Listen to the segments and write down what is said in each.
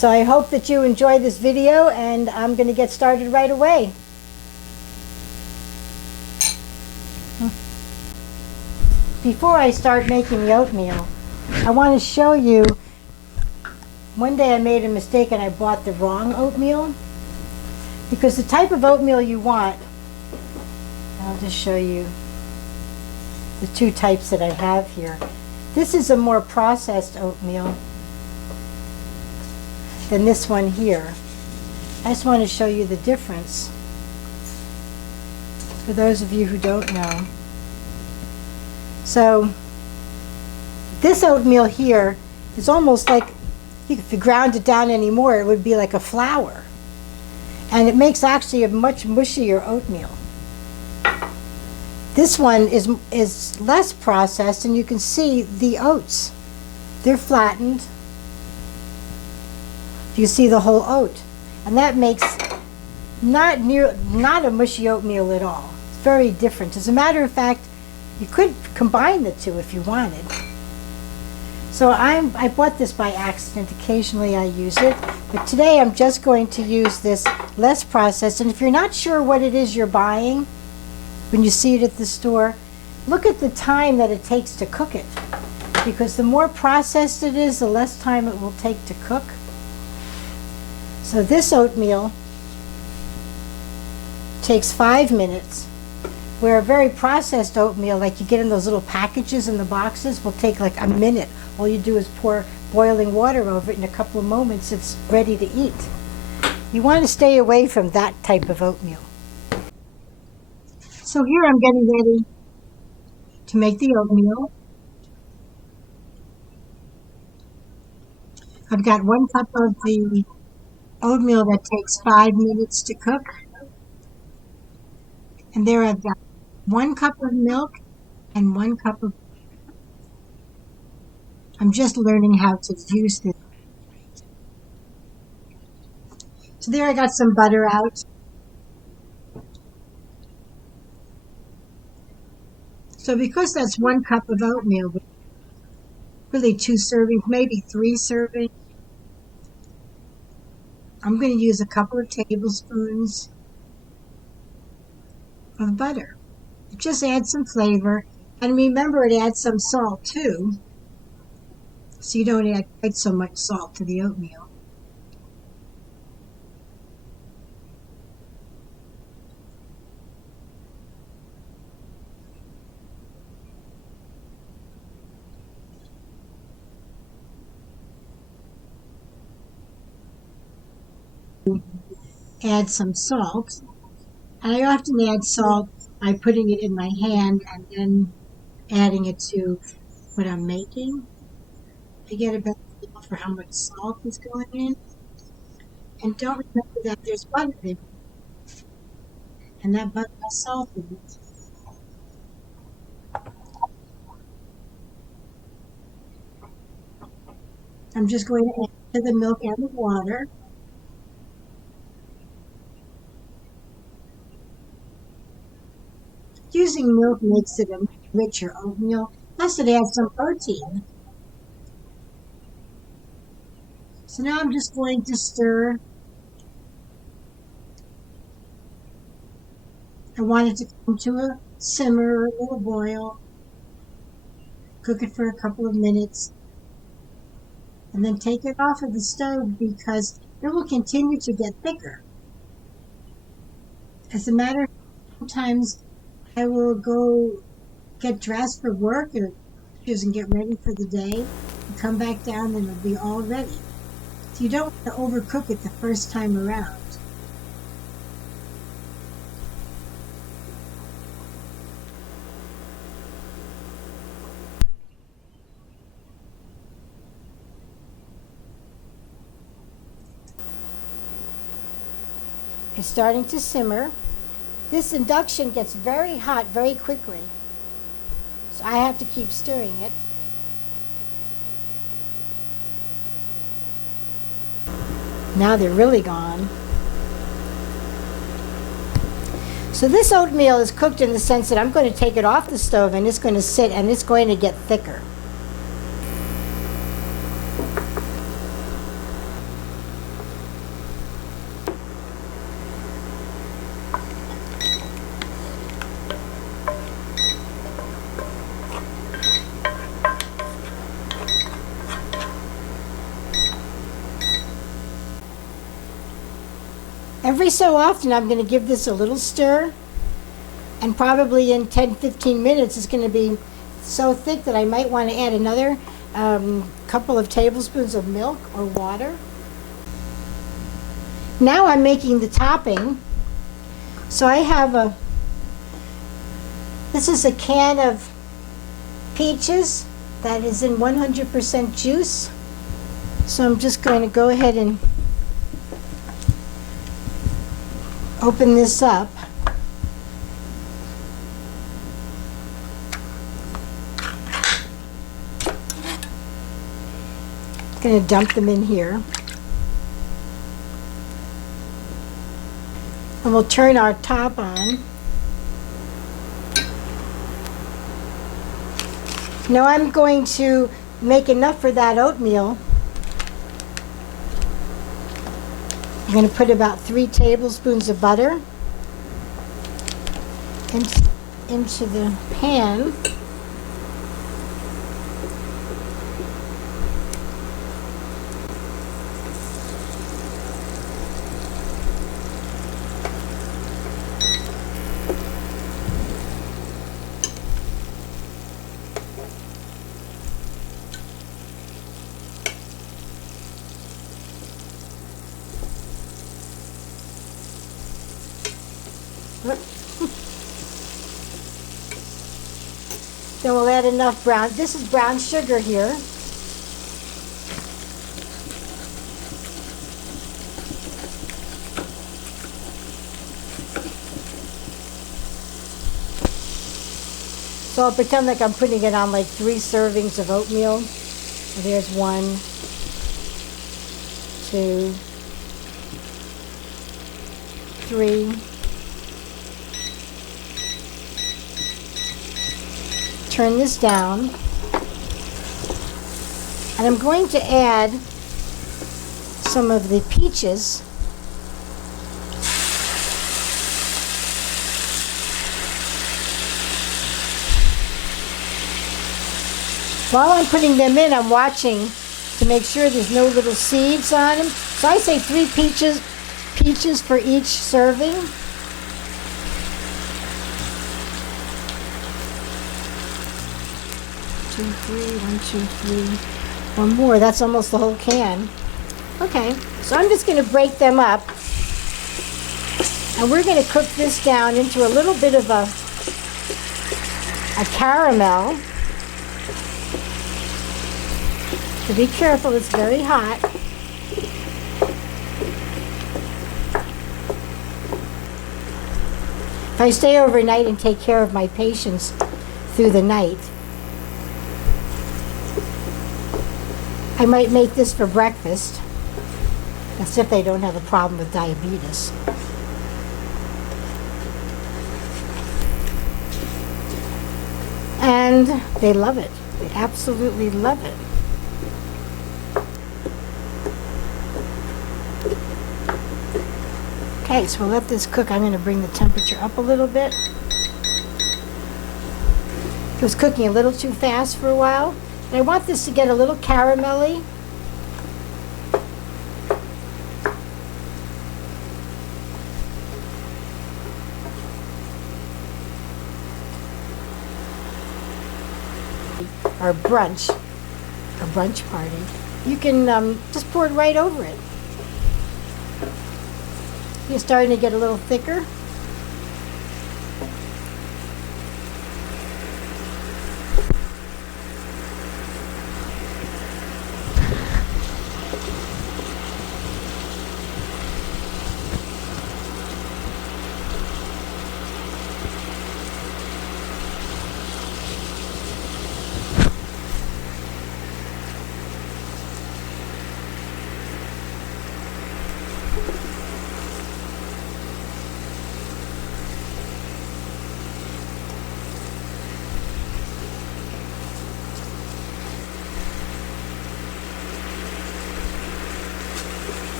So I hope that you enjoy this video, and I'm going to get started right away. Before I start making the oatmeal, I want to show you, one day I made a mistake and I bought the wrong oatmeal. Because the type of oatmeal you want, I'll just show you the two types that I have here. This is a more processed oatmeal than this one here. I just want to show you the difference for those of you who don't know. So this oatmeal here is almost like, if you ground it down anymore, it would be like a flour. And it makes actually a much mushier oatmeal. This one is less processed, and you can see the oats. They're flattened. You see the whole oat. And that makes not a mushy oatmeal at all. It's very different. As a matter of fact, you could combine the two if you wanted. So I bought this by accident. Occasionally I use it, but today I'm just going to use this less processed. And if you're not sure what it is you're buying, when you see it at the store, look at the time that it takes to cook it. Because the more processed it is, the less time it will take to cook. So this oatmeal takes 5 minutes, where a very processed oatmeal, like you get in those little packages in the boxes, will take like a minute. All you do is pour boiling water over it. In a couple of moments, it's ready to eat. You want to stay away from that type of oatmeal. So here I'm getting ready to make the oatmeal. I've got 1 cup of the oatmeal that takes 5 minutes to cook. And there I've got 1 cup of milk and 1 cup of. I'm just learning how to use this. So there I got some butter out. So because that's 1 cup of oatmeal, really 2 servings, maybe 3 servings, I'm going to use a couple of tablespoons of butter. It just adds some flavor. And remember, it adds some salt too. So you don't add quite so much salt to the oatmeal. Add some salt. And I often add salt by putting it in my hand and then adding it to what I'm making. I get a better feel for how much salt is going in. And don't remember that there's butter in it. And that butter has salt in it. I'm just going to add to the milk and the water. Using milk makes it a richer oatmeal, plus it adds some protein. So now I'm just going to stir. I want it to come to a simmer, a little boil. Cook it for a couple of minutes. And then take it off of the stove because it will continue to get thicker. As a matter of fact, sometimes I will go get dressed for work and get ready for the day and come back down and it'll be all ready. So you don't want to overcook it the first time around. It's starting to simmer. This induction gets very hot very quickly, so I have to keep stirring it. Now they're really gone. So this oatmeal is cooked in the sense that I'm going to take it off the stove and it's going to sit and it's going to get thicker. Every so often, I'm going to give this a little stir, and probably in 10-15 minutes, it's going to be so thick that I might want to add another couple of tablespoons of milk or water. Now I'm making the topping. So I have this is a can of peaches that is in 100% juice. So I'm just going to go ahead and open this up. I'm going to dump them in here. And we'll turn our top on. Now I'm going to make enough for that oatmeal. I'm going to put about 3 tablespoons of butter into the pan. Then we'll add enough brown. This is brown sugar here. So I'll pretend like I'm putting it on like 3 servings of oatmeal. So there's 1, 2, 3. Turn this down, and I'm going to add some of the peaches. While I'm putting them in, I'm watching to make sure there's no little seeds on them. So I say 3 peaches for each serving. 2, 3, 1, 2, 3. One more. That's almost the whole can. Okay, so I'm just going to break them up, and we're going to cook this down into a little bit of a caramel. So be careful, it's very hot. If I stay overnight and take care of my patients through the night, I might make this for breakfast. That's if they don't have a problem with diabetes. And they love it. They absolutely love it. Okay, so we'll let this cook. I'm going to bring the temperature up a little bit. It was cooking a little too fast for a while. And I want this to get a little caramelly. Or brunch party. You can just pour it right over it. You're starting to get a little thicker.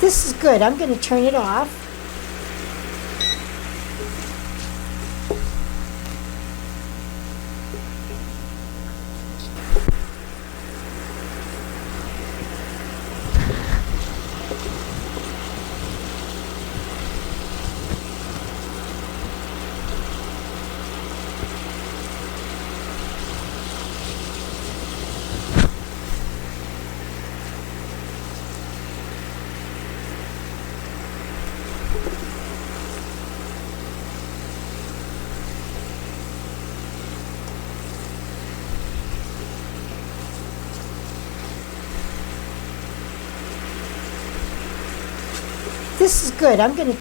This is good. I'm going to turn it off. this is good. I'm gonna